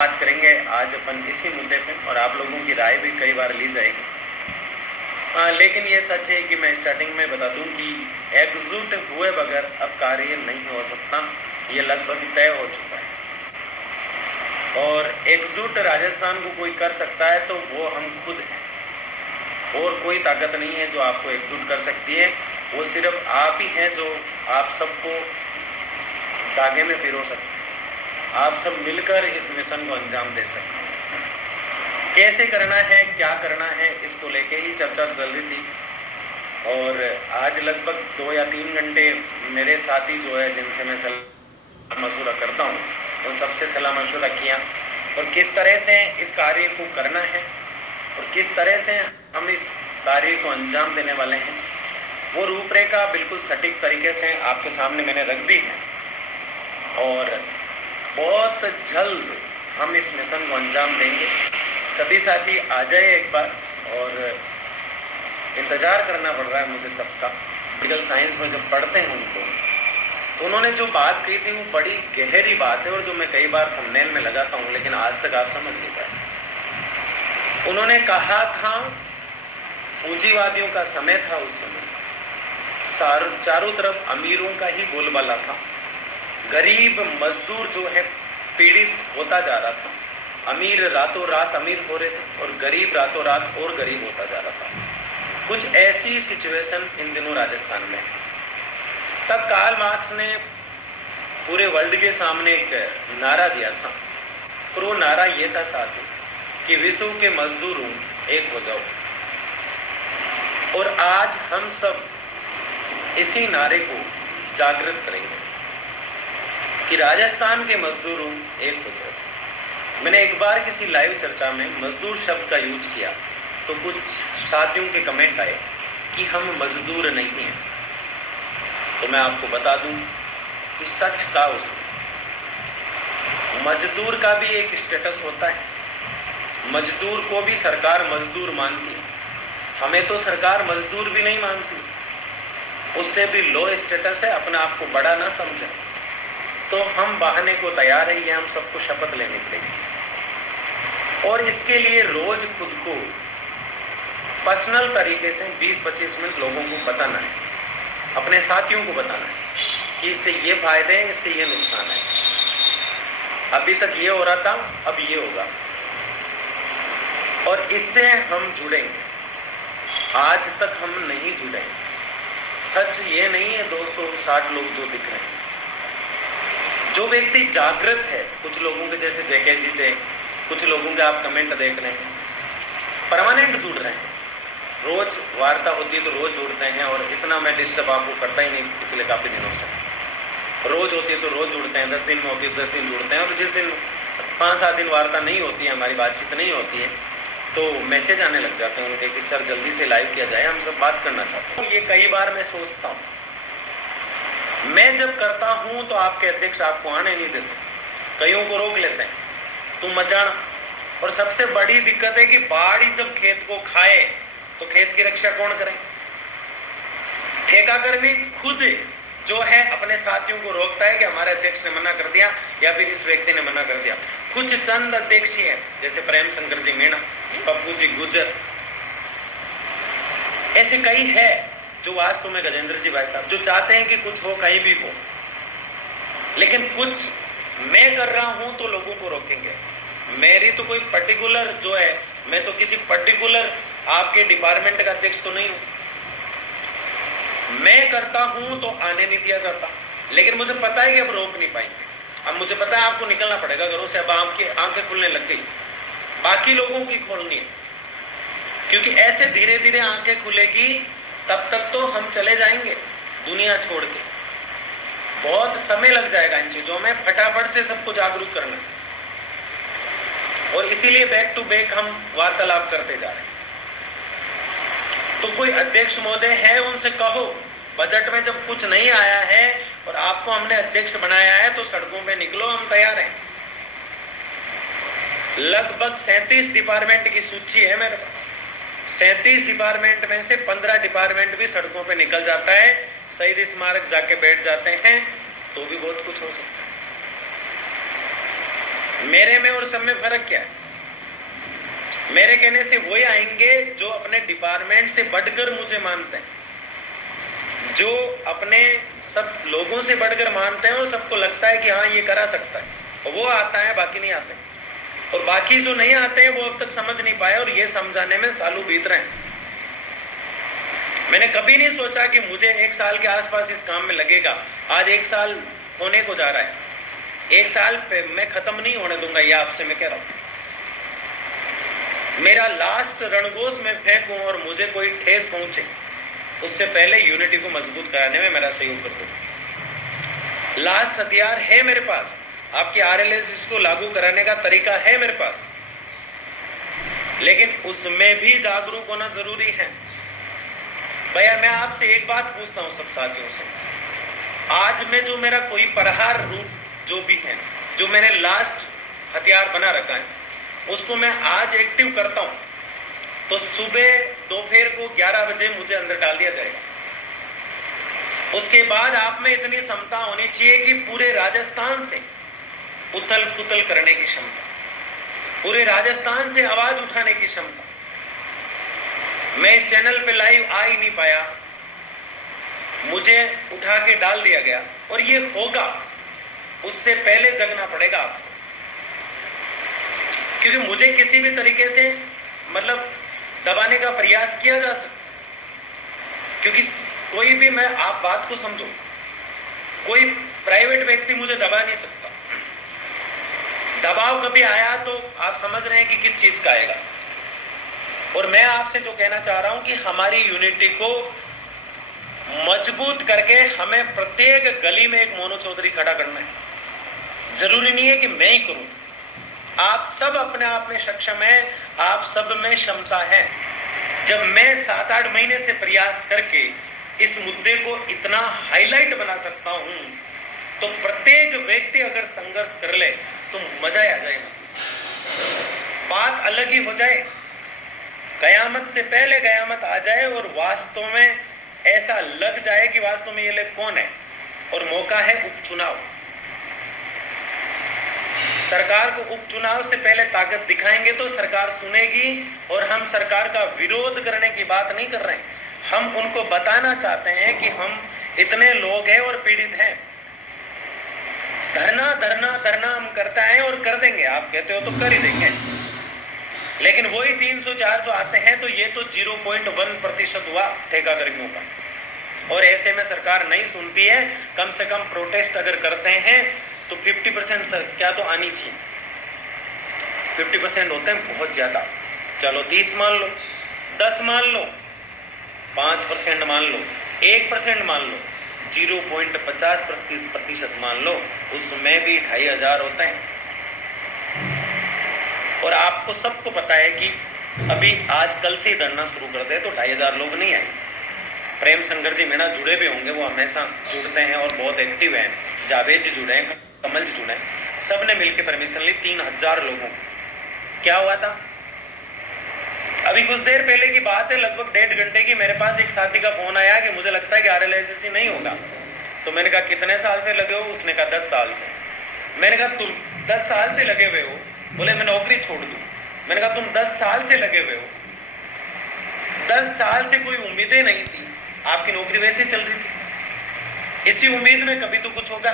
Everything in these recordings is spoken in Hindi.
बात करेंगे आज अपन इसी मुद्दे पे और आप लोगों की राय भी कई बार ली जाएगी। लेकिन ये सच है कि मैं स्टार्टिंग में बता दूं कि एकजुट हुए बगैर अब कार्य नहीं हो सकता, ये लगभग तय हो चुका है। और एकजुट राजस्थान को कोई कर सकता है तो वो हम खुद हैं, और कोई ताकत नहीं है जो आपको एकजुट कर सकती है। वो सिर्फ आप ही हैं जो आप सबको धागे में पिरो सकते हैं। आप सब मिलकर इस मिशन को अंजाम दे सकते हैं। कैसे करना है, क्या करना है, इसको लेके ही चर्चा चल रही थी। और आज लगभग 2 या 3 घंटे मेरे साथी जो है जिनसे मैं सलाह मशवरा करता हूँ उन सबसे सलाह मशवरा किया, और किस तरह से इस कार्य को करना है और किस तरह से हम इस कार्य को अंजाम देने वाले हैं, वो रूपरेखा बिल्कुल सटीक तरीके से आपके सामने मैंने रख दी है। और बहुत जल्द हम इस मिशन को अंजाम देंगे। सभी साथी आ जाए एक बार, और इंतजार करना पड़ रहा है मुझे सबका। मेडिकल साइंस में जब पढ़ते हैं उनको, तो उन्होंने जो बात कही थी वो बड़ी गहरी बात है, और जो मैं कई बार थंबनेल में लगाता हूँ लेकिन आज तक आप समझ नहीं पाए। उन्होंने कहा था पूंजीवादियों का समय था, उस समय चारों तरफ अमीरों का ही बोलबाला था। गरीब मजदूर जो है पीड़ित होता जा रहा था। अमीर रातों रात अमीर हो रहे थे और गरीब रातों रात और गरीब होता जा रहा था। कुछ ऐसी सिचुएशन इन दिनों राजस्थान में है। तब कार्ल मार्क्स ने पूरे वर्ल्ड के सामने एक नारा दिया था, और वो नारा ये था साथी कि विश्व के मजदूरों एक हो जाओ। और आज हम सब इसी नारे को जागृत करेंगे कि राजस्थान के मजदूरों एक हो जाए। मैंने एक बार किसी लाइव चर्चा में मजदूर शब्द का यूज किया, तो कुछ साथियों के कमेंट आए कि हम मजदूर नहीं हैं। तो मैं आपको बता दूं कि सच का उसमें मजदूर का भी एक स्टेटस होता है। मजदूर को भी सरकार मजदूर मानती है। हमें तो सरकार मजदूर भी नहीं मानती, उससे भी लो स्टेटस है। अपने आप को बड़ा ना समझें। तो हम बहाने को तैयार है, ये हम सबको शपथ लेनी पड़ेगी। और इसके लिए रोज खुद को पर्सनल तरीके से 20-25 मिनट लोगों को बताना है, अपने साथियों को बताना है कि इससे ये फायदे हैं, इससे ये नुकसान है। अभी तक ये हो रहा था, अब ये होगा, और इससे हम जुड़ेंगे। आज तक हम नहीं जुड़े। सच ये नहीं है 260 लोग जो दिख रहे हैं। जो व्यक्ति जागृत है, कुछ लोगों के जैसे जेके जी थे, कुछ लोगों के आप कमेंट देख रहे हैं, परमानेंट जुड़ रहे हैं। रोज वार्ता होती है तो रोज जुड़ते हैं, और इतना मैं डिस्टर्ब आपको करता ही नहीं पिछले काफी दिनों से। रोज होती है तो रोज जुड़ते हैं, 10 दिन में होती है तो 10 दिन जुड़ते हैं, और जिस दिन 5-7 दिन वार्ता नहीं होती है, हमारी बातचीत नहीं होती है, तो मैसेज आने लग जाते हैं उनके कि सर जल्दी से लाइव किया जाए, हम सब बात करना चाहते हैं। ये कई बार मैं सोचता हूँ, मैं जब करता हूं तो आपके अध्यक्ष आपको आने नहीं देते, कईयों को रोक लेते हैं, तुम मत जाना। और सबसे बड़ी दिक्कत है कि बाढ़ जब खेत को खाए तो खेत की रक्षा कौन करे? ठेका भी खुद जो है अपने साथियों को रोकता है कि हमारे अध्यक्ष ने मना कर दिया या फिर इस व्यक्ति ने मना कर दिया। कुछ चंद अध्यक्ष ही हैं, जैसे प्रेम शंकर जी मीणा, पप्पू जी गुजर, ऐसे कई है जो वास्तव में गजेंद्र जी भाई साहब जो चाहते हैं कि कुछ हो, कहीं भी हो। लेकिन कुछ मैं कर रहा हूं तो लोगों को रोकेंगे। मेरी तो कोई पर्टिकुलर जो है, मैं तो किसी पर्टिकुलर आपके डिपार्टमेंट का अध्यक्ष तो नहीं हूं। मैं करता हूं तो आने नहीं दिया जाता, लेकिन मुझे पता है कि अब रोक नहीं पाएंगे। अब मुझे पता है आपको निकलना पड़ेगा घरों से। अब आपकी आंखें खुलने लग गई, बाकी लोगों की खोलनी है, क्योंकि ऐसे धीरे धीरे आंखें खुलेगी, तब तक तो हम चले जाएंगे दुनिया छोड़ के। बहुत समय लग जाएगा इन चीजों में, फटाफट से सबको जागरूक करना है। और इसीलिए बैक टू बैक हम वार्तालाप करते जा रहे हैं। तो कोई अध्यक्ष महोदय है, उनसे कहो बजट में जब कुछ नहीं आया है और आपको हमने अध्यक्ष बनाया है तो सड़कों पे निकलो, हम तैयार हैं। लगभग 37 डिपार्टमेंट की सूची है मेरे पास। 37 डिपार्टमेंट में से 15 डिपार्टमेंट भी सड़कों पे निकल जाता है, शहीद स्मारक जाके बैठ जाते हैं, तो भी बहुत कुछ हो सकता है। मेरे में और सब में फर्क क्या है? मेरे कहने से वही आएंगे जो अपने डिपार्टमेंट से बढ़कर मुझे मानते हैं, जो अपने सब लोगों से बढ़कर मानते हैं और सबको लगता है कि हाँ ये करा सकता है, और वो आता है, बाकी नहीं आते। और बाकी जो नहीं आते हैं वो अब तक समझ नहीं पाए, और ये समझाने में सालों बीत रहे हैं। मैंने कभी नहीं सोचा कि मुझे 1 साल के आसपास इस काम में लगेगा। आज 1 साल होने को जा रहा है। 1 साल पे मैं खत्म नहीं होने दूंगा, ये आपसे मैं कह रहा हूं। मेरा लास्ट रणघोष में फेंकूं और मुझे कोई ठेस पहुंचे, उससे पहले यूनिटी को मजबूत कराने में मेरा सहयोग कर दो। लास्ट हथियार है मेरे पास, आपके आरएलएसएस को लागू कराने का तरीका है मेरे पास, लेकिन उसमें भी जागरूक होना जरूरी है। भैया मैं आपसे एक बात पूछता हूं सब साथियों से, आज में जो मेरा कोई प्रहार रूप जो भी है, जो मैंने लास्ट हथियार बना रखा है, उसको मैं आज एक्टिव करता हूं तो सुबह दोपहर को 11 बजे मुझे अंदर डाल दिया जाएगा। उसके बाद आप में इतनी क्षमता होनी चाहिए कि पूरे राजस्थान से उथल पुथल करने की क्षमता, पूरे राजस्थान से आवाज उठाने की क्षमता। मैं इस चैनल पे लाइव आ ही नहीं पाया, मुझे उठा के डाल दिया गया, और ये होगा, उससे पहले जगना पड़ेगा आपको, क्योंकि मुझे किसी भी तरीके से मतलब दबाने का प्रयास किया जा सकता, क्योंकि कोई भी, मैं आप बात को समझो, कोई प्राइवेट व्यक्ति मुझे दबा नहीं सकता। दबाव कभी आया तो आप समझ रहे हैं कि किस चीज का आएगा। और मैं आपसे जो कहना चाह रहा हूं कि हमारी यूनिटी को मजबूत करके हमें प्रत्येक गली में एक मोनू चौधरी खड़ा करना है। जरूरी नहीं है कि मैं ही करूं, आप सब अपने आप में सक्षम है, आप सब में क्षमता है। जब मैं 7-8 महीने से प्रयास करके इस मुद्दे को इतना हाईलाइट बना सकता हूं, तो प्रत्येक व्यक्ति अगर संघर्ष कर ले तो मजा आ जाएगा, बात अलग ही हो जाए, कयामत से पहले कयामत आ जाए और वास्तव में ऐसा लग जाए कि वास्तव में ये लोग कौन है। और मौका है उपचुनाव। सरकार को उपचुनाव से पहले ताकत दिखाएंगे तो सरकार सुनेगी, और हम सरकार का विरोध करने की बात नहीं कर रहे हैं, हम उनको बताना चाहते हैं कि हम इतने लोग हैं और पीड़ित हैं। धरना धरना धरना हम करता है और कर देंगे, आप कहते हो तो कर ही देंगे, लेकिन वही 300-400 आते हैं तो ये तो 0.1% हुआ ठेका गर्मियों का। और ऐसे में सरकार नहीं सुनती है, कम से कम प्रोटेस्ट अगर करते हैं तो 50% क्या तो आनी चाहिए। 50% होते हैं बहुत ज्यादा, चलो 30 मान लो, 10 मान लो, 5% मान लो, 1% मान लो, 0.50% मान लो, उसमें भी 2500 होते हैं। और आपको सबको पता है कि अभी आज कल से ही धरना शुरू कर दे तो 2500 लोग नहीं आए। प्रेम शंकर जी मेरा जुड़े भी होंगे, वो हमेशा जुड़ते हैं और बहुत एक्टिव हैं। जावेद जी जुड़े हैं, कमल जी जुड़े हैं, सबने मिलकर परमिशन ली 3000 लोगों की। क्या हुआ था अभी कुछ देर पहले की बात है, लगभग 1.5 घंटे की, मेरे पास एक साथी का फोन आया कि मुझे लगता है कि आरएलएसएस नहीं होगा। तो मैंने कहा कितने साल से लगे हो? उसने कहा 10 साल से। मैंने कहा तुम 10 साल से लगे हुए हो? बोले मैं नौकरी छोड़ दूं। मैंने कहा तुम 10 साल से लगे हुए हो, 10 साल से कोई उम्मीदें नहीं थी, आपकी नौकरी वैसे चल रही थी, इसी उम्मीद में कभी तो कुछ होगा।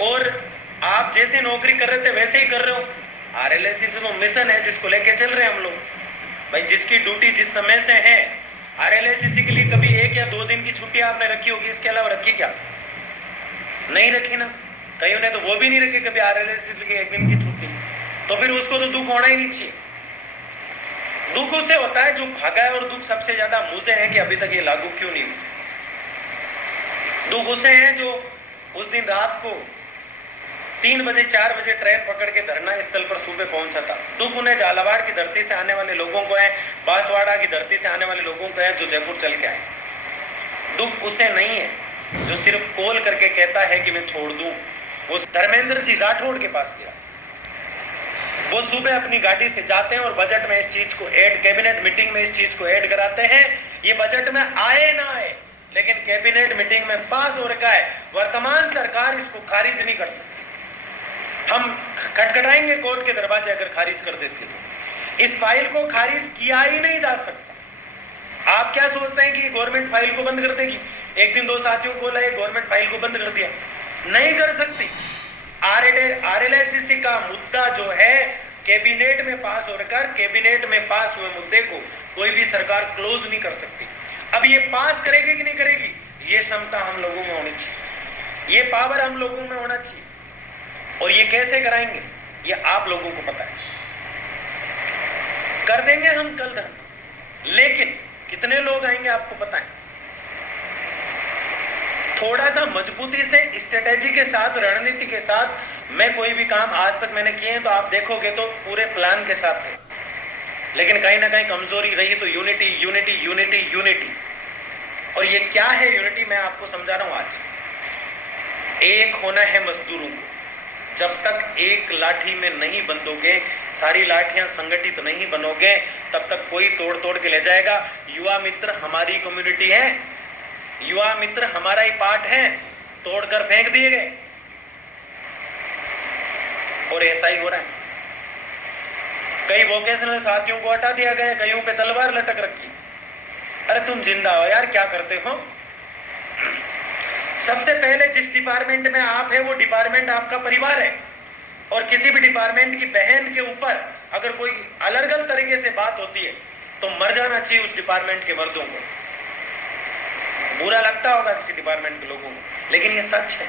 और आप जैसे नौकरी कर रहे थे वैसे ही कर रहे हो। आरएलएसएस तो मिशन है जिसको लेके चल रहे हैं हम लोग। भाई जिसकी ड्यूटी जिस समय से है, आरएलएसएस के लिए कभी 1 या 2 दिन की छुट्टी आपने रखी होगी, इसके अलावा रखी क्या? नहीं रखी ना। कईयों ने तो वो भी नहीं रखी कभी आरएलएसएस की 1 दिन की छुट्टी। तो फिर उसको तो दुख होना ही नहीं चाहिए। दुख उससे होता है जो भागा है, और दुख सबसे ज्यादा मुझे है कि अभी तक ये लागू क्यों नहीं हुआ। दुख उसे है जो उस दिन रात को 3 बजे 4 बजे ट्रेन पकड़ के धरना स्थल पर सुबह पहुंचा था। दुख उन्हें झालावाड़ की धरती से आने वाले लोगों को है, बांसवाड़ा की धरती से आने वाले लोगों को है जो जयपुर चल के आए। दुख उसे नहीं है जो सिर्फ कॉल करके कहता है कि मैं छोड़ दूं। वो धर्मेंद्र जी राठौड़ के पास गया, वो सुबह अपनी गाड़ी से जाते हैं और बजट में इस चीज को ऐड, कैबिनेट मीटिंग में इस चीज को ऐड कराते हैं। ये बजट में आए ना आए, लेकिन कैबिनेट मीटिंग में पास हो रखा है। वर्तमान सरकार इसको खारिज नहीं कर सकती। हम खटखटाएंगे कोर्ट के दरवाजे अगर खारिज कर देते तो। इस फाइल को खारिज किया ही नहीं जा सकता। आप क्या सोचते हैं कि गवर्नमेंट फाइल को बंद कर देगी? एक दिन दो साथियों को लाए, गवर्नमेंट फाइल को बंद कर दिया, नहीं कर सकती। RLSCC का मुद्दा जो है कैबिनेट में पास होकर कैबिनेट में पास हुए मुद्दे को कोई भी सरकार क्लोज नहीं कर सकती। अब ये पास करेगी कि नहीं करेगी, ये क्षमता हम लोगों में होनी चाहिए, ये पावर हम लोगों में होना चाहिए। और ये कैसे कराएंगे ये आप लोगों को पता है। कर देंगे हम कल धरना, लेकिन कितने लोग आएंगे आपको पता है। थोड़ा सा मजबूती से, स्ट्रेटेजी के साथ, रणनीति के साथ मैं कोई भी काम आज तक मैंने किए हैं तो आप देखोगे तो पूरे प्लान के साथ थे, लेकिन कहीं ना कहीं कमजोरी रही तो यूनिटी यूनिटी यूनिटी यूनिटी। और ये क्या है यूनिटी, मैं आपको समझा रहा हूं आज। एक होना है मजदूरों को। जब तक एक लाठी में नहीं बंधोगे, सारी लाठियां संगठित नहीं बनोगे, तब तक कोई तोड़ तोड़ के ले जाएगा। युवा मित्र हमारी कम्युनिटी है, युवा मित्र हमारा ही पार्ट है, तोड़कर फेंक दिए गए। और ऐसा ही हो रहा है। कई वोकेशनल साथियों को हटा दिया गया, कईयों पे तलवार लटक रखी। अरे तुम जिंदा हो यार, क्या करते हो? सबसे पहले जिस डिपार्टमेंट में आप है वो डिपार्टमेंट आपका परिवार है, और किसी भी डिपार्टमेंट की बहन के ऊपर अगर कोई अलग अलग तरीके से बात होती है तो मर जाना चाहिए उस डिपार्टमेंट के मर्दों को। बुरा लगता होगा किसी डिपार्टमेंट के लोगों को, लेकिन ये सच है।